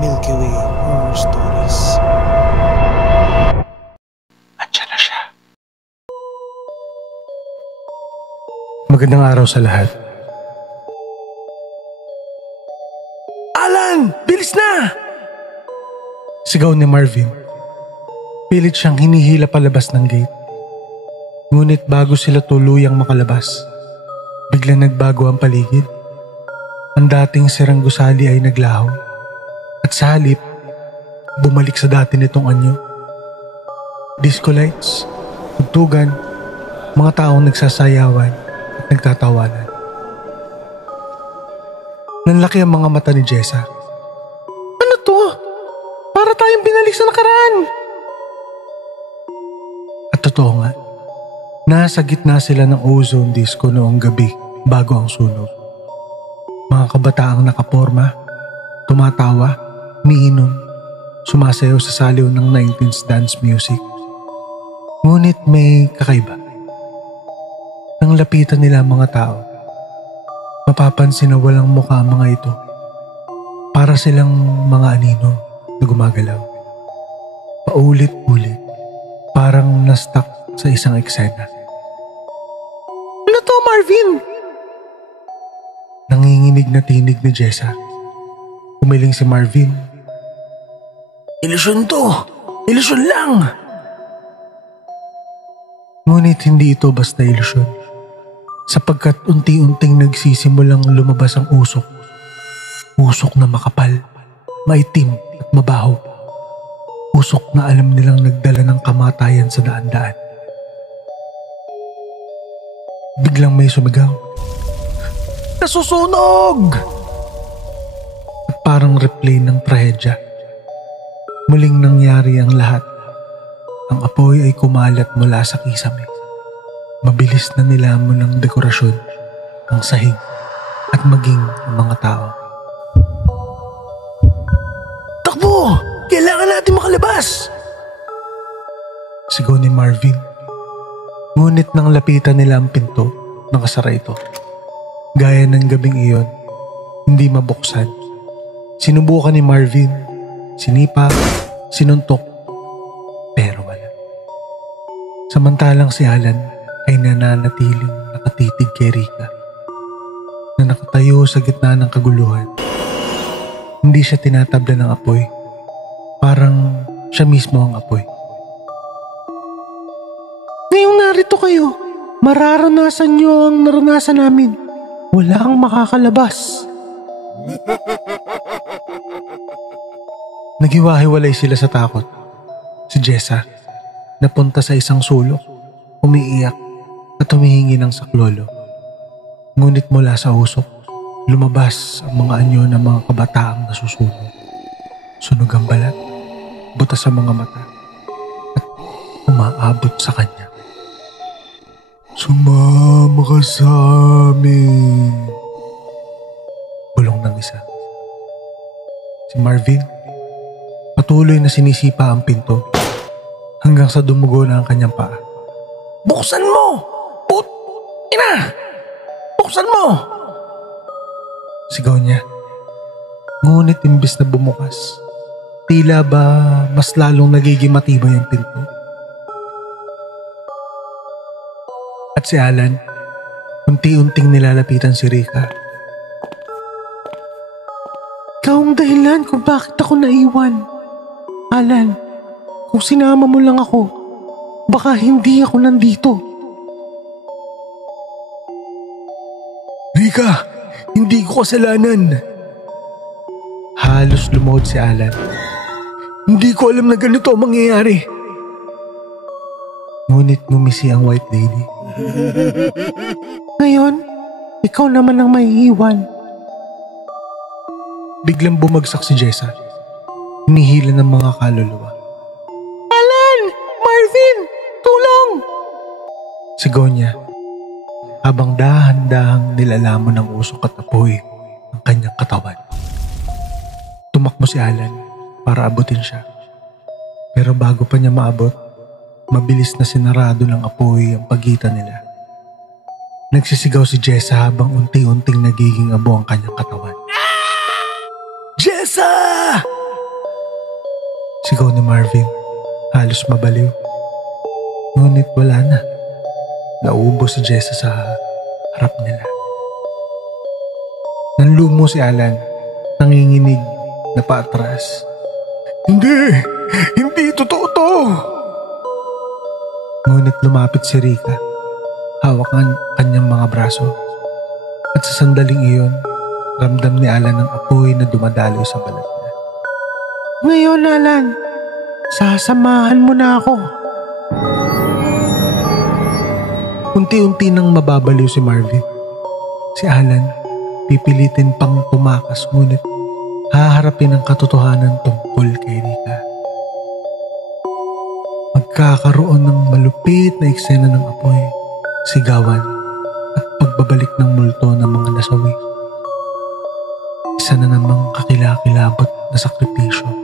Milky Way Horror Stories. Andiyan na siya. Magandang araw sa lahat. Alan! Bilis na! Sigaw ni Marvin. Pilit siyang hinihila palabas ng gate. Ngunit bago sila tuluyang makalabas, biglang nagbago ang paligid. Ang dating sirang gusali ay naglaho. At sa halip, bumalik sa dati nitong anyo. Disco lights, tugtugan, mga taong nagsasayawan at nagtatawanan. Nanlaki ang mga mata ni Jessa. Ano to? Para tayong binalik sa nakaraan. At totoo nga, nasa gitna sila ng ozone disco noong gabi bago ang sunog. Mga kabataang nakaporma, tumatawa, umiinom, sumasayaw sa saliw ng 19th dance music. Ngunit may kakaiba. Nang lapitan nila ang mga tao, mapapansin na walang mukha ang mga ito. Para silang mga anino na gumagalaw. Paulit-ulit, parang na-stuck sa isang eksena. Ano to, Marvin? Nanginginig na tinig ni Jessa. Umiling si Marvin. Ilusyon to! Ilusyon lang! Ngunit hindi ito basta ilusyon. Sapagkat unti-unting nagsisimulang lumabas ang usok. Usok na makapal, maitim at mabaho. Usok na alam nilang nagdala ng kamatayan sa daan-daan. Biglang may sumigaw. Nasusunog! At parang replay ng trahedya. Muling nangyari ang lahat. Ang apoy ay kumalat mula sa kisame. Mabilis na nilamon ng dekorasyon, ang sahig, at maging ang mga tao. Takbo! Kailangan natin makalabas! Sigaw ni Marvin. Ngunit nang lapitan nila ang pinto, nakasara ito. Gaya ng gabing iyon, hindi mabuksan. Sinubukan ni Marvin, sinipa, sinuntok, pero wala. Samantalang si Alan ay nananatiling nakatitig kay Rika, na nakatayo sa gitna ng kaguluhan. Hindi siya tinatabla ng apoy, parang siya mismo ang apoy. Ngayong narito kayo, mararanasan niyo ang naranasan namin. Wala ang makakalabas. Naghiwa-hiwalay sila sa takot. Si Jessa, napunta sa isang sulok, umiiyak at humihingi ng saklolo. Ngunit mula sa usok, lumabas ang mga anyo ng mga kabataang nasusunog. Sunog ang balat, butas sa mga mata, at umaabot sa kanya. Sumama ka sa amin. Bulong ng isa. Si Marvin, patuloy na sinisipa ang pinto hanggang sa dumugo na ang kanyang paa. Buksan mo! Ina! Buksan mo! Sigaw niya. Ngunit imbis na bumukas, tila ba mas lalong nagiging matibay ang pinto. At si Alan, unti-unting nilalapitan si Rika. Ikaw ang dahilan kung bakit ako naiwan. Alan, kung sinama mo lang ako, baka hindi ako nandito. Rika, hindi ko kasalanan. Halos lumuhod si Alan. Hindi ko alam na ganito ang mangyayari. Ngunit ngumisi ang white lady. Ngayon, ikaw naman ang maiiwan. Biglang bumagsak si Jessa. Hinihila ng mga kaluluwa. Alan! Marvin! Tulong! Sigaw niya habang dahan-dahang nilalamon ng usok at apoy ang kanyang katawan. Tumakbo si Alan para abutin siya. Pero bago pa niya maabot, mabilis na sinarado ng apoy ang pagitan nila. Nagsisigaw si Jessa habang unti-unting nagiging abo ang kanyang katawan. Jessa! Sigaw ni Marvin, halos mabaliw. Ngunit wala na. Naubos si Jessa sa harap nila. Nanlumo si Alan, nanginginig na paatras. Hindi! Hindi totoo to! Ngunit lumapit si Rika, hawak ang kanyang mga braso. At sa sandaling iyon, ramdam ni Alan ang apoy na dumadaloy sa balat niya. Ngayon, Alan, sasamahan mo na ako. Unti-unti nang mababaliw si Marvin. Si Alan, pipilitin pang tumakas ngunit haharapin ang katotohanan tungkol kay Rika. Magkakaroon ng malupit na eksena ng apoy, sigawan at pagbabalik ng multo ng mga nasawi. Isa na namang kakilakilabot na sakripisyo.